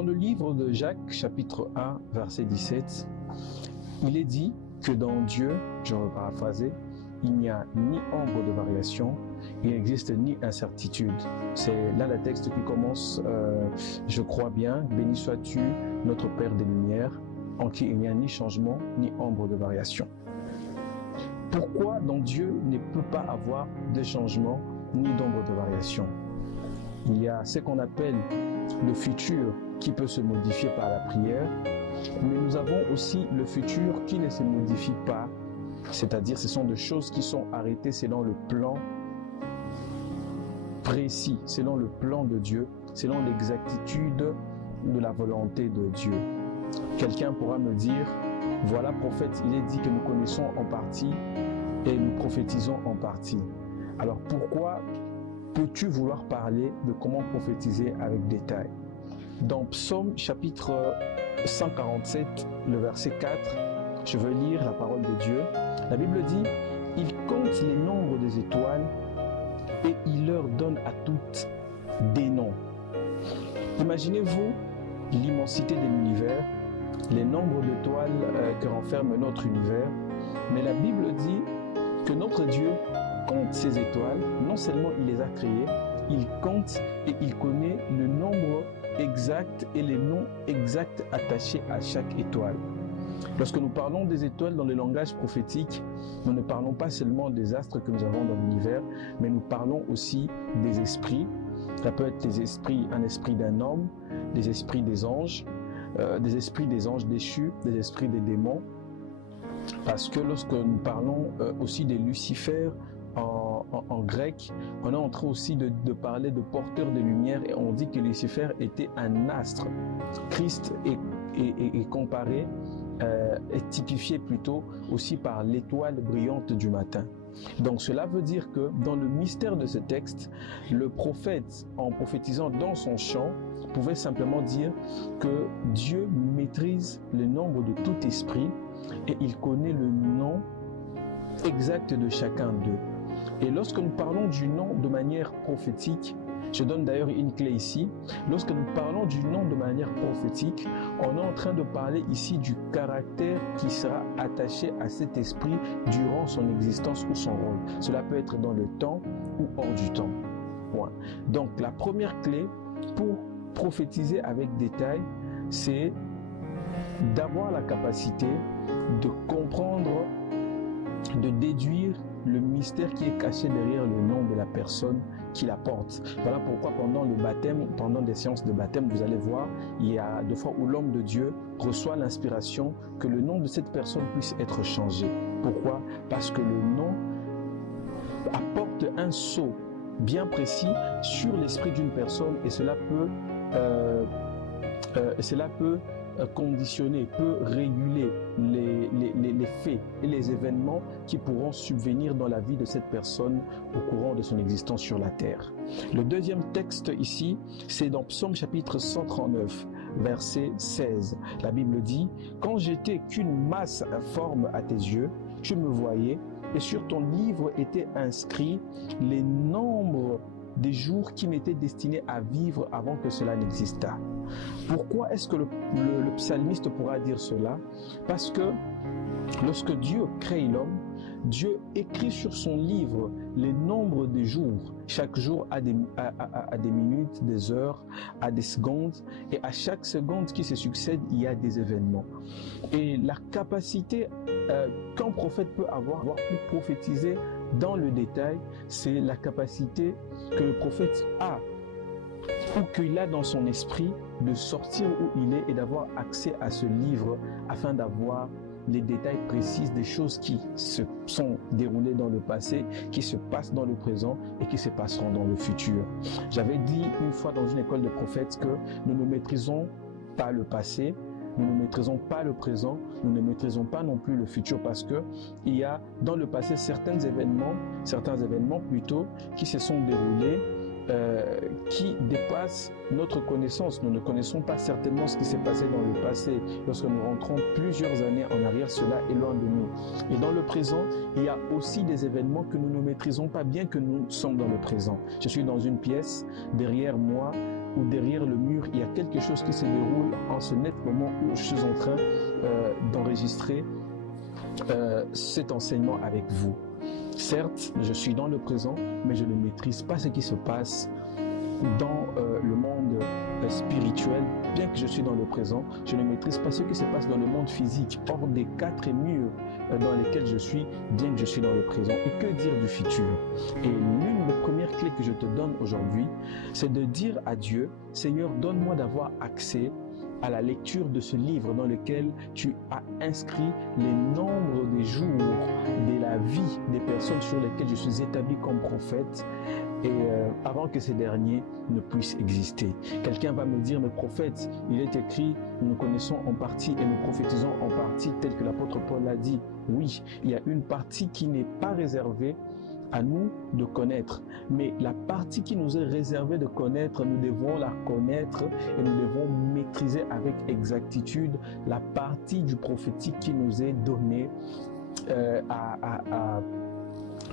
Dans le livre de Jacques, chapitre 1, verset 17, il est dit que dans Dieu, je vais paraphraser, il n'y a ni ombre de variation, il n'existe ni incertitude. C'est là le texte qui commence, je crois bien, béni sois-tu, notre Père des Lumières, en qui il n'y a ni changement, ni ombre de variation. Pourquoi dans Dieu ne peut pas avoir de changement, ni d'ombre de variation? Il y a ce qu'on appelle le futur qui peut se modifier par la prière, mais nous avons aussi le futur qui ne se modifie pas, c'est-à-dire ce sont des choses qui sont arrêtées selon le plan précis, selon le plan de Dieu, selon l'exactitude de la volonté de Dieu. Quelqu'un pourra me dire, voilà prophète, il est dit que nous connaissons en partie et nous prophétisons en partie. Alors pourquoi peux-tu vouloir parler de comment prophétiser avec détail? Dans Psaume chapitre 147, le verset 4, je veux lire la parole de Dieu. La Bible dit, il compte les nombres des étoiles et il leur donne à toutes des noms. Imaginez-vous l'immensité de l'univers, les nombres d'étoiles que renferme notre univers, mais la Bible dit que notre Dieu compte ces étoiles, non seulement il les a créées, il compte et il connaît le nombre exact et les noms exacts attachés à chaque étoile. Lorsque nous parlons des étoiles dans le langage prophétique, nous ne parlons pas seulement des astres que nous avons dans l'univers, mais nous parlons aussi des esprits. Ça peut être des esprits, un esprit d'un homme, des esprits des anges déchus, des esprits des démons. Parce que lorsque nous parlons aussi des Lucifères en grec, on est en train aussi de parler de porteurs de lumière et on dit que Lucifer était un astre. Christ est comparé, est typifié plutôt aussi par l'étoile brillante du matin. Donc cela veut dire que dans le mystère de ce texte, le prophète, en prophétisant dans son chant, pouvait simplement dire que Dieu maîtrise le nombre de tout esprit et il connaît le nom exact de chacun d'eux. Et lorsque nous parlons du nom de manière prophétique, je donne d'ailleurs une clé ici, lorsque nous parlons du nom de manière prophétique, on est en train de parler ici du caractère qui sera attaché à cet esprit durant son existence ou son rôle. Cela peut être dans le temps ou hors du temps. Point. Donc la première clé pour prophétiser avec détail, c'est d'avoir la capacité de comprendre, de déduire le mystère qui est caché derrière le nom de la personne qui la porte. Voilà pourquoi pendant le baptême, pendant des séances de baptême, vous allez voir, il y a deux fois où l'homme de Dieu reçoit l'inspiration que le nom de cette personne puisse être changé. Pourquoi? Parce que le nom apporte un sceau bien précis sur l'esprit d'une personne et cela peut conditionner, peut réguler les faits et les événements qui pourront subvenir dans la vie de cette personne au courant de son existence sur la terre. Le deuxième texte ici, c'est dans Psaume chapitre 139, verset 16. La Bible dit, « Quand j'étais qu'une masse informe à tes yeux, tu me voyais, et sur ton livre étaient inscrits les nombres des jours qui m'étaient destinés à vivre avant que cela n'existât. » Pourquoi est-ce que le psalmiste pourra dire cela? Parce que lorsque Dieu crée l'homme, Dieu écrit sur son livre les nombres des jours. Chaque jour a des minutes, des heures, a des secondes, et à chaque seconde qui se succède, il y a des événements. Et la capacité qu'un prophète peut avoir pour prophétiser dans le détail, c'est la capacité que le prophète a ou qu'il a dans son esprit de sortir où il est et d'avoir accès à ce livre afin d'avoir les détails précis des choses qui se sont déroulées dans le passé, qui se passent dans le présent et qui se passeront dans le futur. J'avais dit une fois dans une école de prophètes que nous ne maîtrisons pas le passé, nous ne maîtrisons pas le présent, nous ne maîtrisons pas non plus le futur parce que il y a dans le passé certains événements plutôt qui se sont déroulés qui dépassent notre connaissance. Nous ne connaissons pas certainement ce qui s'est passé dans le passé. Lorsque nous rentrons plusieurs années en arrière, cela est loin de nous. Et dans le présent, il y a aussi des événements que nous ne maîtrisons pas bien que nous sommes dans le présent. Je suis dans une pièce, derrière moi, ou derrière le mur, il y a quelque chose qui se déroule en ce net moment où je suis en train d'enregistrer cet enseignement avec vous. Certes, je suis dans le présent, mais je ne maîtrise pas ce qui se passe dans le monde spirituel. Bien que je suis dans le présent, je ne maîtrise pas ce qui se passe dans le monde physique, hors des quatre murs dans lesquels je suis, bien que je suis dans le présent. Et que dire du futur? Et l'une des premières clés que je te donne aujourd'hui, c'est de dire à Dieu, Seigneur, donne-moi d'avoir accès à la lecture de ce livre dans lequel tu as inscrit les nombres des jours de la vie des personnes sur lesquelles je suis établi comme prophète, et avant que ces derniers ne puissent exister. Quelqu'un va me dire, mais prophète, il est écrit, nous connaissons en partie et nous prophétisons en partie, tel que l'apôtre Paul l'a dit. Oui, il y a une partie qui n'est pas réservée à nous de connaître, mais la partie qui nous est réservée de connaître, nous devons la connaître et nous devons maîtriser avec exactitude la partie du prophétique qui nous est donnée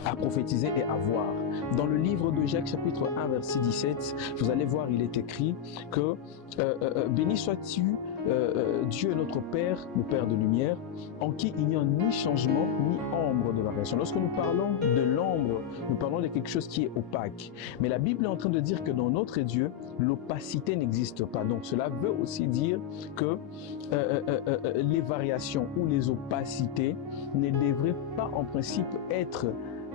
à prophétiser et à voir. Dans le livre de Jacques chapitre 1 verset 17, vous allez voir, il est écrit que béni sois-tu Dieu notre Père, le Père de lumière, en qui il n'y a ni changement ni ombre de variation. Lorsque nous parlons de l'ombre, nous parlons de quelque chose qui est opaque. Mais la Bible est en train de dire que dans notre Dieu, l'opacité n'existe pas. Donc cela veut aussi dire que les variations ou les opacités ne devraient pas en principe être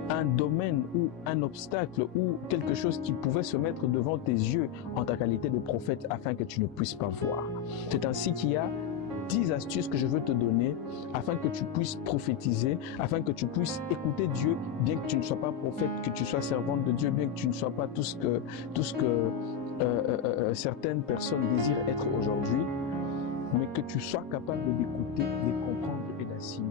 un domaine ou un obstacle ou quelque chose qui pouvait se mettre devant tes yeux en ta qualité de prophète afin que tu ne puisses pas voir. C'est ainsi qu'il y a 10 astuces que je veux te donner afin que tu puisses prophétiser, afin que tu puisses écouter Dieu, bien que tu ne sois pas prophète, que tu sois servante de Dieu, bien que tu ne sois pas tout ce que certaines personnes désirent être aujourd'hui, mais que tu sois capable d'écouter, de comprendre et d'assimiler.